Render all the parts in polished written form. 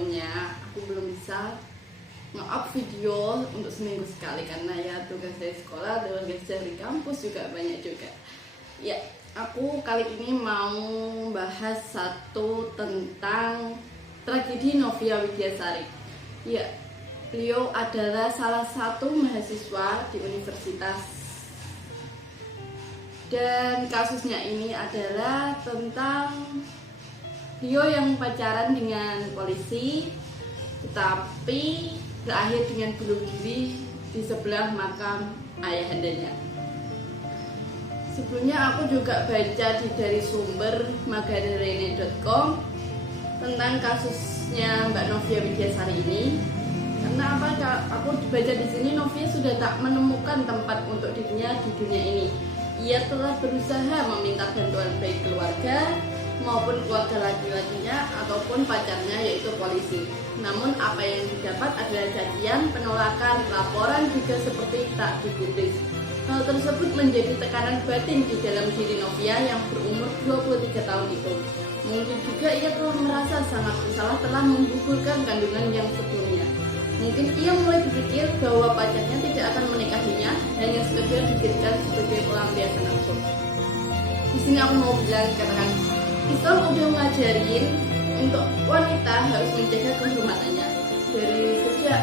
tahunnya aku belum bisa nge-up video untuk seminggu sekali karena ya tugas dari sekolah, tugas dari kampus juga banyak juga. Ya, aku kali ini mau bahas satu tentang tragedi Novia Widyasari. Ya, beliau adalah salah satu mahasiswa di universitas. Dan kasusnya ini adalah tentang beliau yang pacaran dengan polisi, tetapi berakhir dengan bunuh diri di sebelah makam ayahandanya. Sebelumnya aku juga baca dari sumber magadarene.com tentang kasusnya Mbak Novia Widyasari ini. Karena apa? Aku baca di sini Novia sudah tak menemukan tempat untuk dirinya di dunia ini. Ia telah berusaha meminta bantuan baik keluarga maupun keluarga laki-lakinya ataupun pacarnya yaitu polisi. Namun apa yang didapat adalah cacian, penolakan, laporan juga seperti tak digubris. Hal tersebut menjadi tekanan batin di dalam diri Novia yang berumur 23 tahun itu. Mungkin juga ia telah merasa sangat bersalah telah menggugurkan kandungan yang sebelumnya. Mungkin ia mulai berpikir bahwa pacarnya tidak akan menikahinya hanya sekedar dijadikan sebagai pelampiasan nafsu. Di sini aku mau bilang katakan Islam udah ngajarin untuk wanita harus menjaga kehormatannya. Dari sejak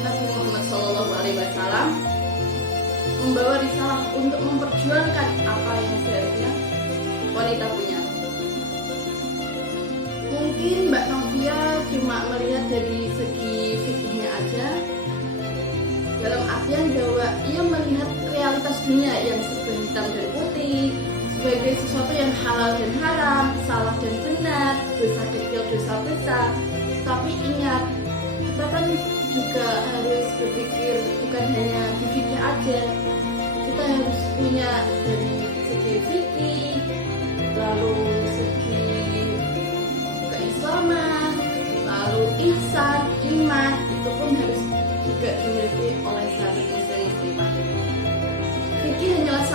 Nabi Muhammad SAW membawa risalah untuk memperjuangkan apa yang seharusnya wanita punya. Mungkin Mbak Novia cuma melihat dari segi fikihnya aja, dalam artian bahwa ia melihat realitas dunia yang serba hitam dan putih sebagai sesuatu yang halal dan haram, salah dan benar, dosa kecil, dosa besar. Tapi ingat, kita kan juga harus berpikir bukan hanya di fikih aja. Kita harus punya dari segi fikih, lalu segi keislaman, lalu ihsan, iman, itu pun harus juga dimiliki oleh sahabat muslim-muslimah. Fikih hanyalah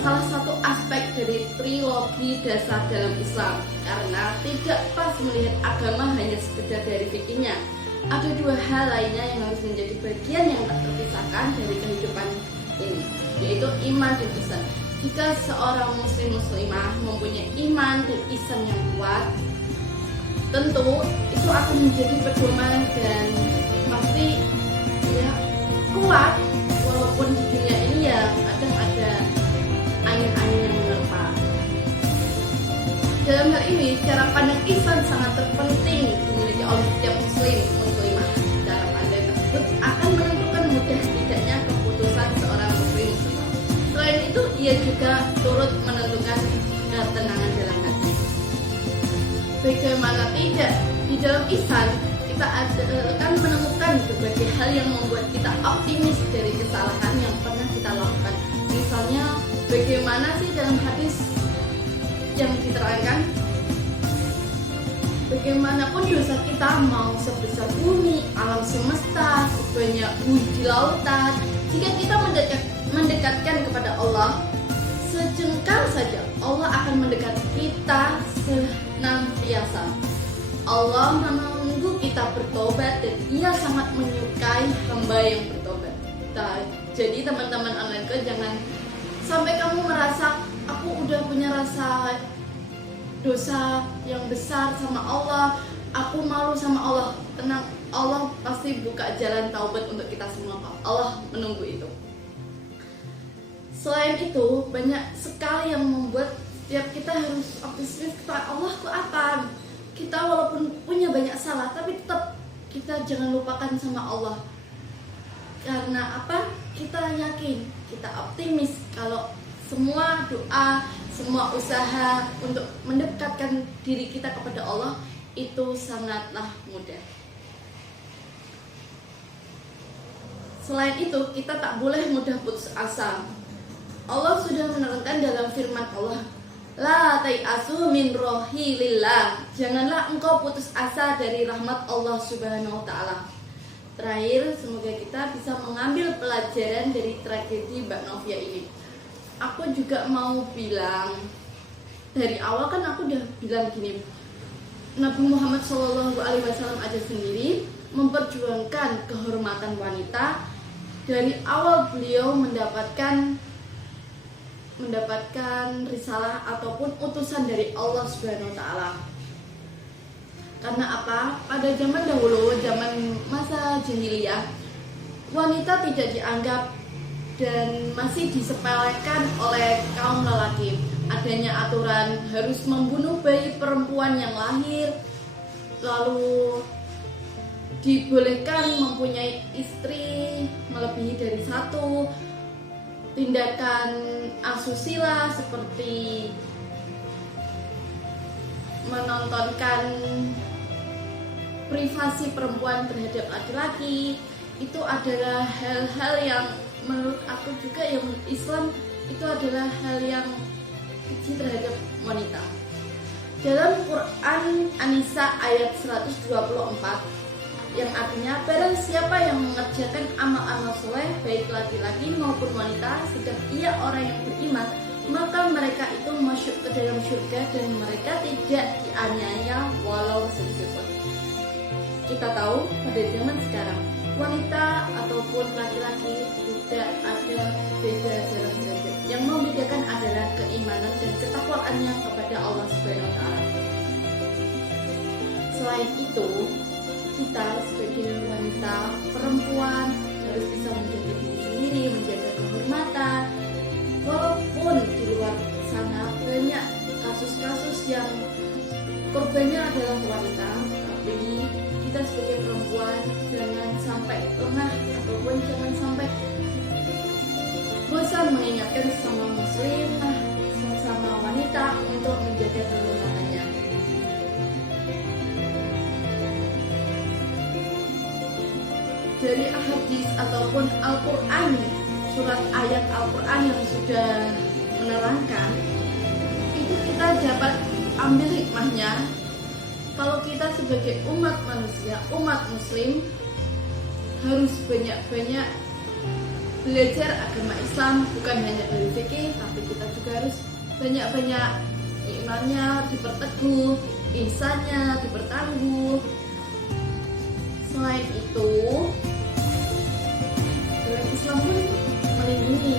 salah satu aspek dari trilogi dasar dalam Islam, karena tidak pas melihat agama hanya sekedar dari fikihnya. Ada dua hal lainnya yang harus menjadi bagian yang tak terpisahkan dari kehidupan ini, yaitu iman dan ihsan. Jika seorang muslim-muslimah mempunyai iman dan ihsan yang kuat, tentu itu akan menjadi pedoman dan pasti ya kuat, walaupun di dunia ini ya kadang ada angin-angin yang menerpa. Dalam hal ini, cara pandang ihsan sangat terpenting dimiliki oleh setiap muslimah. Cara pandang tersebut akan menentukan mudah tidaknya keputusan seorang muslimah. Selain itu, ia juga turut menentukan ketenangan dalam hati. Bagaimana tidak, di dalam ihsan kita akan menemukan berbagai hal yang membuat kita optimis dari kesalahan yang pernah kita lakukan. Misalnya, bagaimana sih dalam hadis yang diterangkan, bagaimanapun dosa kita mau sebesar bumi, alam semesta, sebanyak bui di lautan, jika kita mendekatkan kepada Allah sejengkal saja, Allah akan mendekati kita senantiasa. Allah menunggu kita bertobat dan ia sangat menyukai hamba yang bertobat. Jadi teman-teman online jangan sampai kamu merasa aku udah punya rasa dosa yang besar sama Allah, aku malu sama Allah. Tenang, Allah pasti buka jalan taubat untuk kita semua. Allah menunggu itu. Selain itu, banyak sekali yang membuat setiap kita harus optimis kepada Allah. Kok apa? Kita walaupun punya banyak salah, tapi tetap kita jangan lupakan sama Allah. Karena apa? Kita yakin, kita optimis kalau semua doa, semua usaha untuk mendekatkan diri kita kepada Allah itu sangatlah mudah. Selain itu, kita tak boleh mudah putus asa. Allah sudah menerangkan dalam firman Allah, la tai'asu min rohilillah, janganlah engkau putus asa dari rahmat Allah Subhanahu wa ta'ala. Terakhir, semoga kita bisa mengambil pelajaran dari tragedi Mbak Novia ini. Aku juga mau bilang, dari awal kan aku udah bilang gini, Nabi Muhammad SAW aja saja sendiri memperjuangkan kehormatan wanita dari awal beliau mendapatkan risalah ataupun utusan dari Allah Subhanahu wa taala. Karena apa? Pada zaman dahulu, zaman masa jahiliyah, wanita tidak dianggap dan masih disepelekan oleh kaum lelaki. Adanya aturan harus membunuh bayi perempuan yang lahir, lalu dibolehkan mempunyai istri melebihi dari satu, tindakan asusila seperti menontonkan privasi perempuan terhadap laki-laki. Itu adalah hal-hal yang menurut aku juga yang Islam itu adalah hal yang keji terhadap wanita. Dalam Quran An-Nisa ayat 124 yang artinya barang siapa yang mengerjakan amal-amal soleh baik laki-laki maupun wanita sedang ia orang yang beriman, maka mereka itu masuk ke dalam surga dan mereka tidak dianiaya walau sedikit pun. Kita tahu pada zaman sekarang wanita ataupun laki-laki tidak ada beda dalam derajat. Yang membedakan adalah keimanan dan ketakwaannya kepada Allah Subhanahu wa taala. Selain itu, kita sebagai wanita perempuan harus bisa menjaga diri sendiri, menjaga kehormatan. Walaupun di luar sana banyak kasus-kasus yang korbannya adalah wanita, tapi kita sebagai perempuan jangan sampai lengah ataupun jangan sampai bosan mengingatkan sesama muslim, sesama wanita untuk menjaga kehormatannya. Dari hadis ataupun Al-Quran, surat ayat Al-Quran yang sudah menerangkan, itu kita dapat ambil hikmahnya. Kalau kita sebagai umat manusia, umat muslim, harus banyak-banyak belajar agama Islam, bukan hanya dari fikih, tapi kita juga harus banyak-banyak imannya diperteguh, ihsannya dipertangguh. Selain itu, dalam Islam pun melindungi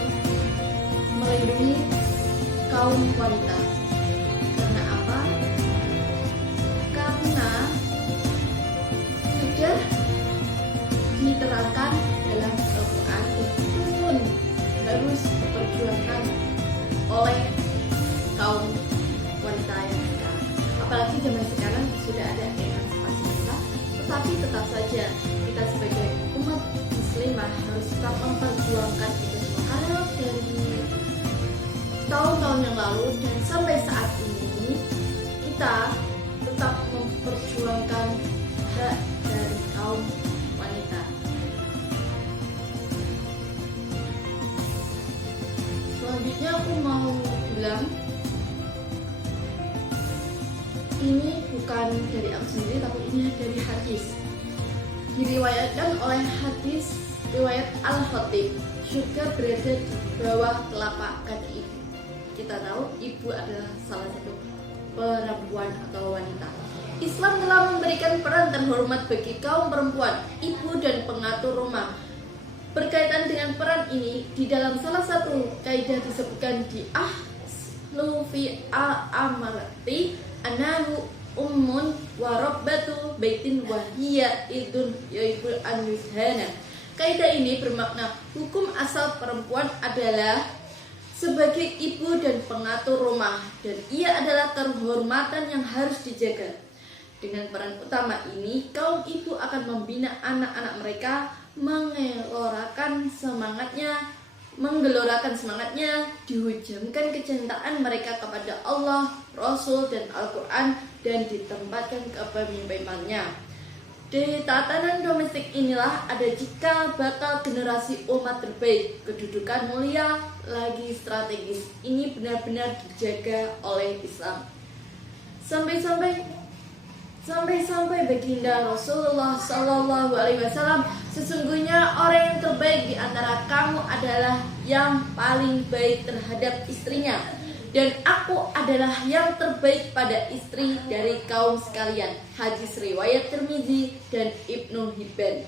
kaum wanita. Karena apa? Karena sudah diterangkan dalam Al-Quran itu pun harus diperjuangkan oleh kaum wanita yang sekarang. Apalagi zaman sekarang sudah ada emansipasi wanita, tetapi tetap saja kita sebagai umat muslimah harus tetap memperjuangkan itu semua. Karena dari tahun-tahun yang lalu dan sampai saat ini kita tetap memperjuangkan hak dari kaum wanita. Selanjutnya aku mau bilang, ini bukan dari aku sendiri tapi ini dari hadis. Diriwayatkan oleh hadis riwayat Al-Khatib, surga berada di bawah telapak kaki ibu. Kita tahu ibu adalah salah satu perempuan atau wanita. Islam telah memberikan peran terhormat bagi kaum perempuan, ibu dan pengatur rumah. Berkaitan dengan peran ini, di dalam salah satu kaidah disebutkan di ahlu fi al-amarati anahu ummun wa rabbatu baitin wa hiya idun yaibul an yushana. Kaidah ini bermakna hukum asal perempuan adalah sebagai ibu dan pengatur rumah, dan ia adalah kehormatan yang harus dijaga. Dengan peran utama ini, kaum ibu akan membina anak-anak mereka, menggelorakan semangatnya, dihujamkan kecintaan mereka kepada Allah, Rasul, dan Al-Quran, dan ditempatkan kepemimpinan. Di tatanan domestik inilah ada cikal bakal generasi umat terbaik. Kedudukan mulia lagi strategis ini benar-benar dijaga oleh Islam. Sampai-sampai baginda Rasulullah Shallallahu Alaihi Wasallam, sesungguhnya orang yang terbaik di antara kamu adalah yang paling baik terhadap istrinya, dan aku adalah yang terbaik pada istri dari kaum sekalian. Hadis riwayat Tirmizi dan Ibnu Hibban.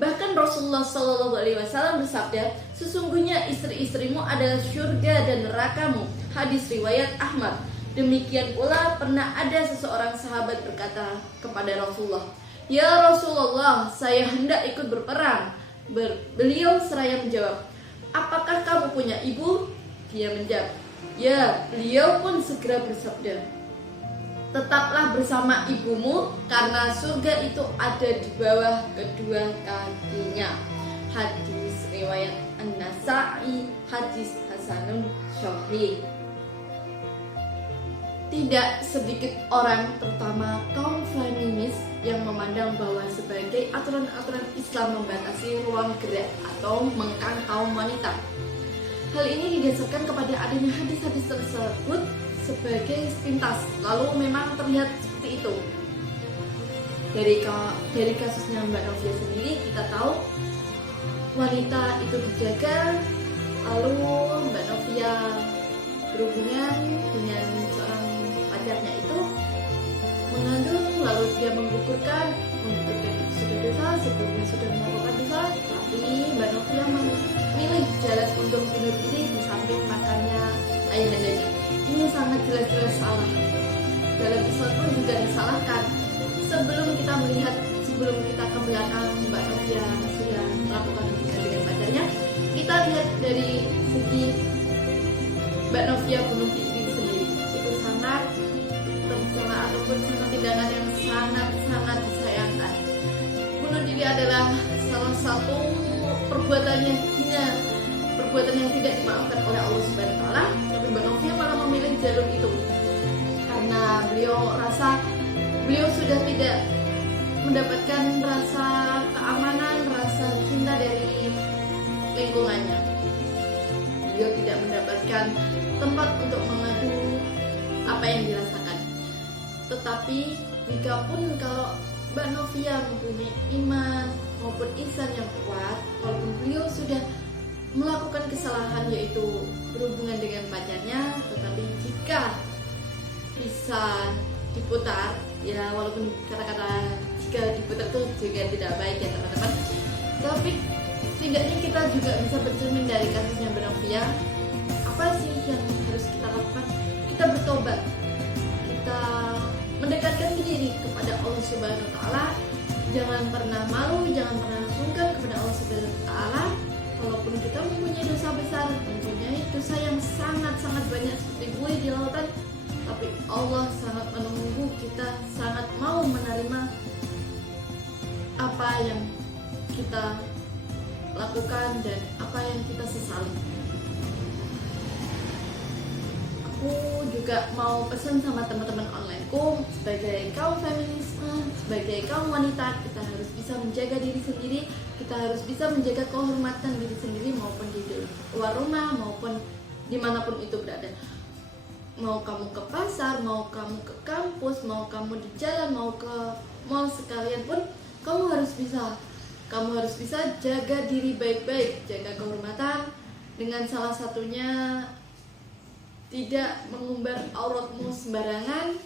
Bahkan Rasulullah SAW bersabda, sesungguhnya istri-istrimu adalah surga dan nerakamu. Hadis riwayat Ahmad. Demikian pula pernah ada seseorang sahabat berkata kepada Rasulullah, ya Rasulullah, saya hendak ikut berperang. Beliau seraya menjawab, apakah kamu punya ibu? Dia menjawab, ya. Beliau pun segera bersabda, tetaplah bersama ibumu karena surga itu ada di bawah kedua kakinya. Hadis riwayat An-Nasa'i, hadis hasanun sahih. Tidak sedikit orang, terutama kaum feminis, yang memandang bahwa sebagai aturan-aturan Islam membatasi ruang gerak atau mengekang kaum wanita. Hal ini didasarkan kepada adanya hadis-hadis tersebut sebagai sepintas, lalu memang terlihat seperti itu. Dari kasusnya Mbak Novia sendiri, kita tahu wanita itu dijaga, lalu Mbak Novia berhubungan dengan seorang pacarnya itu, mengandung, lalu dia menggugurkan itu sudah dosa, sebelumnya sudah melakukan dosa, tapi Mbak Novia memilih jalan untuk bunuh diri di samping makannya ayahandanya. Ini sangat jelas-jelas salah. Dalam Islam pun juga disalahkan. Sebelum kita ke belakang Mbak Novia sudah melakukan hubungan dengan pacarnya, kita lihat dari segi Mbak Novia bunuh diri sendiri. Itu sangat tercela ataupun sangat tindakan yang sangat disayangkan. Bunuh diri adalah salah satu perbuatan yang hina, perbuatan yang tidak dimaafkan oleh Allah Subhanahu wa taala, tapi Mbak Novia malah memilih jalur itu karena beliau sudah tidak mendapatkan rasa keamanan, rasa cinta dari lingkungannya. Beliau tidak mendapatkan tempat untuk mengadu apa yang dirasakan. Tetapi jikapun kalau Mbak Novia mempunyai iman maupun ihsan yang kuat, walaupun beliau sudah melakukan kesalahan yaitu berhubungan dengan pacarnya, tetapi jika bisa diputar, ya walaupun kata-kata jika diputar itu juga tidak baik ya teman-teman, tapi setidaknya kita juga bisa bercermin dari kasusnya Mbak Novia. Apa sih yang harus kita lakukan? Kita bertobat, kita mendekatkan diri kepada Allah Subhanahu wa taala. Jangan pernah malu, jangan pernah sungkan kepada Allah Subhanahu wa taala. Walaupun kita mempunyai dosa besar, mempunyai dosa yang sangat banyak seperti buih di lautan, tapi Allah sangat menunggu kita, sangat mau menerima apa yang kita lakukan dan apa yang kita sesali. Aku juga mau pesan sama teman-teman onlineku, sebagai kaum feminisme, sebagai kaum wanita, kita harus bisa menjaga diri sendiri, kita harus bisa menjaga kehormatan diri sendiri maupun di luar rumah maupun dimanapun itu berada. Mau kamu ke pasar, mau kamu ke kampus, mau kamu di jalan, mau ke mall sekalian pun, kamu harus bisa jaga diri baik-baik, jaga kehormatan, dengan salah satunya tidak mengumbar auratmu sembarangan.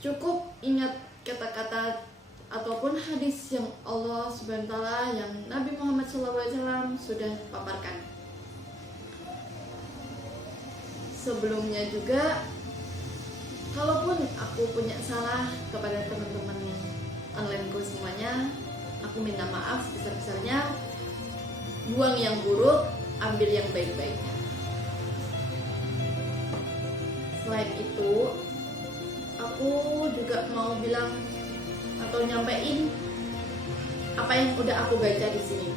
Cukup ingat kata-kata ataupun hadis yang Allah Subhanahu wa taala, yang Nabi Muhammad SAW sudah paparkan. Sebelumnya juga, kalaupun aku punya salah kepada teman-teman onlineku semuanya, aku minta maaf sebesar-besarnya. Buang yang buruk, ambil yang baik-baik. Selain itu, aku juga mau bilang atau nyampein apa yang udah aku baca di sini.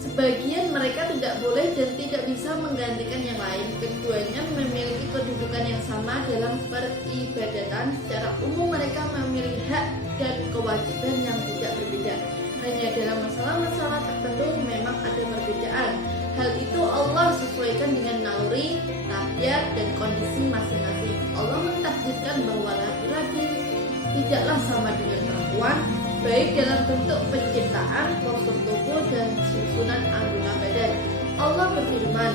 Sebagian mereka tidak boleh dan tidak bisa menggantikan yang lain. Keduanya memiliki kedudukan yang sama dalam peribadatan. Secara umum mereka memiliki hak dan kewajiban yang tidak berbeda. Hanya dalam masalah-masalah tertentu memang ada perbedaan. Hal itu Allah sesuaikan dengan naluri, tabiat, dan kondisi masing-masing. Allah mentakdirkan bahwa laki-laki tidaklah sama dengan perempuan, baik dalam bentuk penciptaan, postur tubuh, dan susunan anggota badan. Allah berfirman,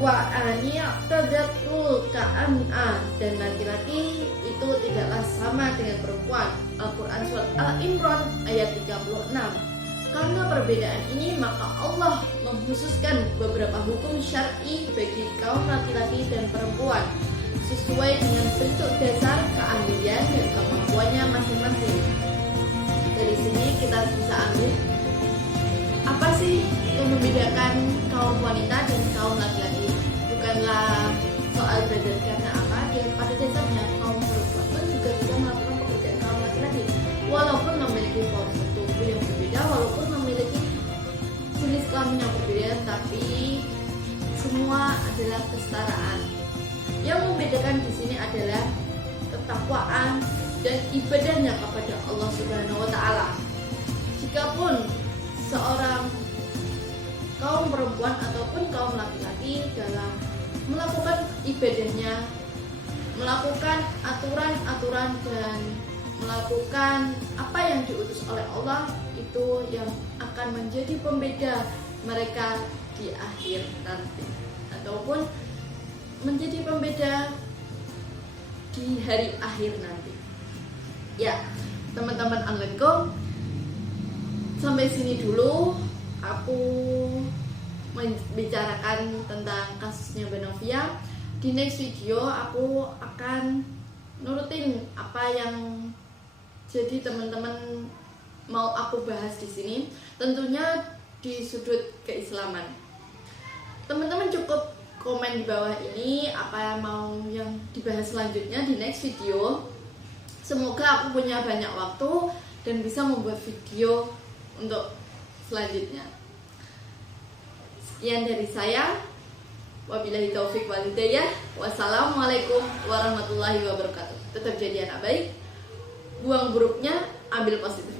wa aniyatadatul ka'an'a, dan laki-laki itu tidaklah sama dengan perempuan. Al-Quran surat Al-Imran ayat 36. Karena perbedaan ini maka Allah mengkhususkan beberapa hukum syar'i bagi kaum laki-laki dan perempuan sesuai dengan bentuk dasar keahlian dan kemampuannya masing-masing. Dari sini kita bisa ambil apa sih yang membedakan kaum wanita dan kaum laki-laki? Bukanlah soal badan, karena apa? Yang pada dasarnya kaum perempuan pun juga bisa melakukan pekerjaan kaum laki-laki, walaupun memiliki postur tubuh yang berbeda, walaupun memiliki jenis kelamin yang berbeda, tapi semua adalah kesetaraan. Yang membedakan di sini adalah ketakwaan dan ibadahnya kepada Allah Subhanahu wa taala. Jikapun seorang kaum perempuan ataupun kaum laki-laki dalam melakukan ibadahnya, melakukan aturan-aturan dan melakukan apa yang diutus oleh Allah, itu yang akan menjadi pembeda mereka di akhir nanti, ataupun menjadi pembeda di hari akhir nanti. Ya, teman-teman Onlinecom, sampai sini dulu aku membicarakan tentang kasusnya Mbak Novia. Di next video aku akan nurutin apa yang jadi teman-teman mau aku bahas di sini, tentunya di sudut keislaman. Teman-teman cukup komen di bawah ini apa yang mau yang dibahas selanjutnya di next video. Semoga aku punya banyak waktu dan bisa membuat video untuk selanjutnya. Sekian dari saya. Wabillahi taufik wal hidayah. Wassalamualaikum warahmatullahi wabarakatuh. Tetap jadi anak baik, buang buruknya, ambil positif.